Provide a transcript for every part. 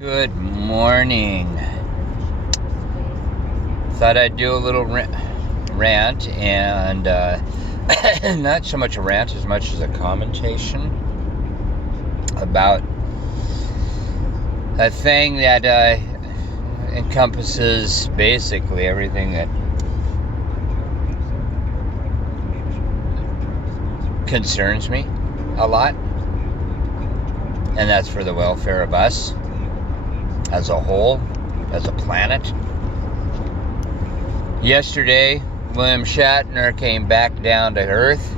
Good morning. Thought I'd do a little rant and not so much a rant as much as a commentation about a thing that encompasses basically everything that concerns me a lot, and that's for the welfare of us as a whole, as a planet. Yesterday, William Shatner came back down to Earth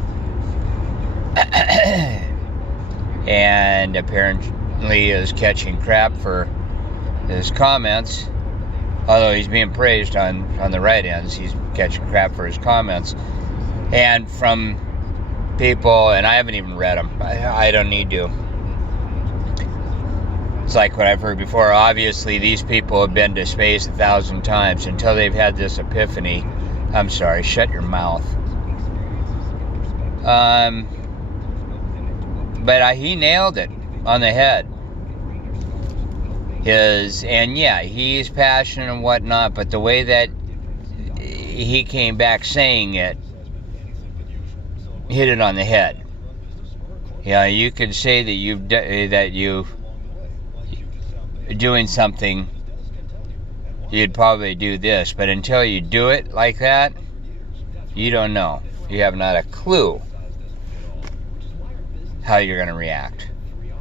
and apparently is catching crap for his comments. Although he's being praised on the right ends, he's catching crap for his comments. And from people, and I haven't even read them, I don't need to. It's like what I've heard before. Obviously, these people have been to space 1,000 times until they've had this epiphany. I'm sorry, shut your mouth. But he nailed it on the head. He's passionate and whatnot, but the way that he came back saying it hit it on the head. Yeah, you could say that you're doing something, you'd probably do this, but until you do it like that, you don't know. You have not a clue how you're going to react.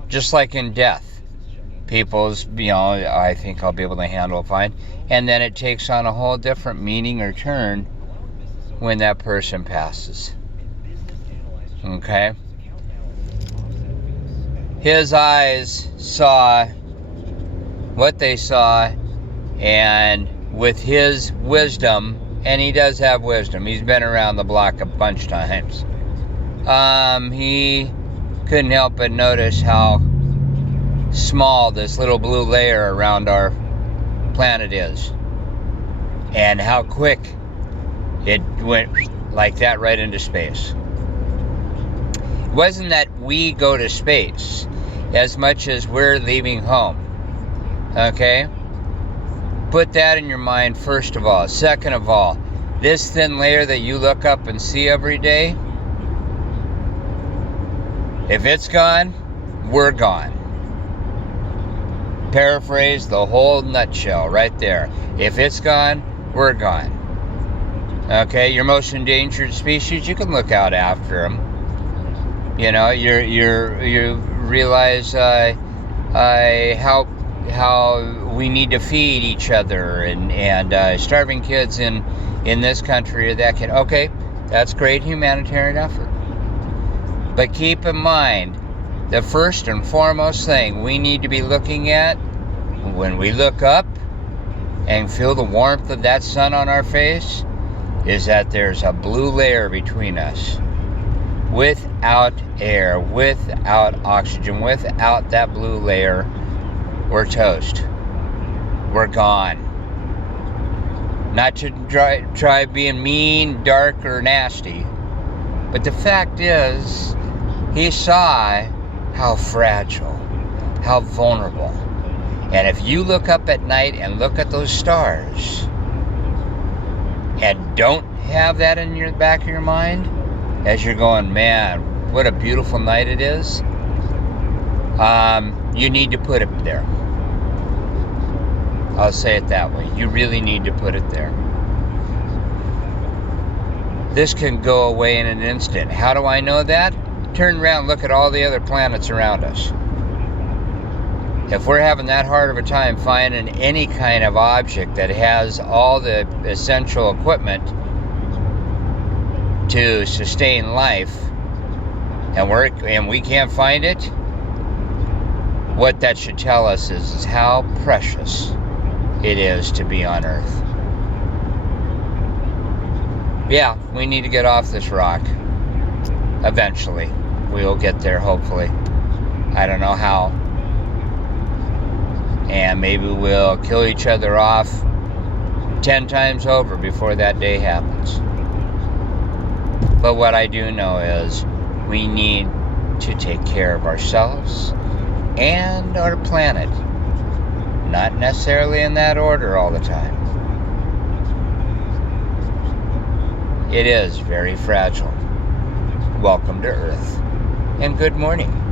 Just like in death, people's, I think I'll be able to handle it fine, and then it takes on a whole different meaning or turn when that person passes. Okay? His eyes saw what they saw, and with his wisdom, and he does have wisdom, he's been around the block a bunch of times, he couldn't help but notice how small this little blue layer around our planet is, and how quick it went like that right into space. It wasn't that we go to space as much as we're leaving home. Okay? Put that in your mind first of all. Second of all, this thin layer that you look up and see every day, if it's gone, we're gone. Paraphrase the whole nutshell right there. If it's gone, we're gone. Okay? Your most endangered species, you can look out after them. You realize how we need to feed each other, and starving kids in this country or that kid. Okay, that's great humanitarian effort. But keep in mind, the first and foremost thing we need to be looking at when we look up and feel the warmth of that sun on our face is that there's a blue layer between us. Without air, without oxygen, without that blue layer, we're toast. We're gone. Not to try being mean, dark, or nasty, but the fact is, he saw how fragile, how vulnerable. And if you look up at night and look at those stars, and don't have that in your back of your mind, as you're going, man, what a beautiful night it is, you need to put it there. I'll say it that way. You really need to put it there. This can go away in an instant. How do I know that? Turn around, look at all the other planets around us. If we're having that hard of a time finding any kind of object that has all the essential equipment to sustain life, and we can't find it, what that should tell us is how precious it is to be on Earth. Yeah, we need to get off this rock. Eventually. We'll get there, hopefully. I don't know how. And maybe we'll kill each other off 10 times over before that day happens. But what I do know is we need to take care of ourselves and our planet not necessarily in that order all the time. It is very fragile. Welcome to Earth, and good morning.